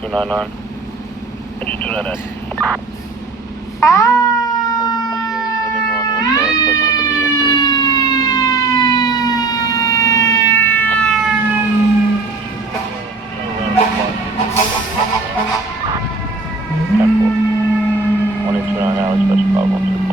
299. Engine 299. Supposedly a hit and run with a person with a knee injury. 10-4. 189 Alley, special call 1-2.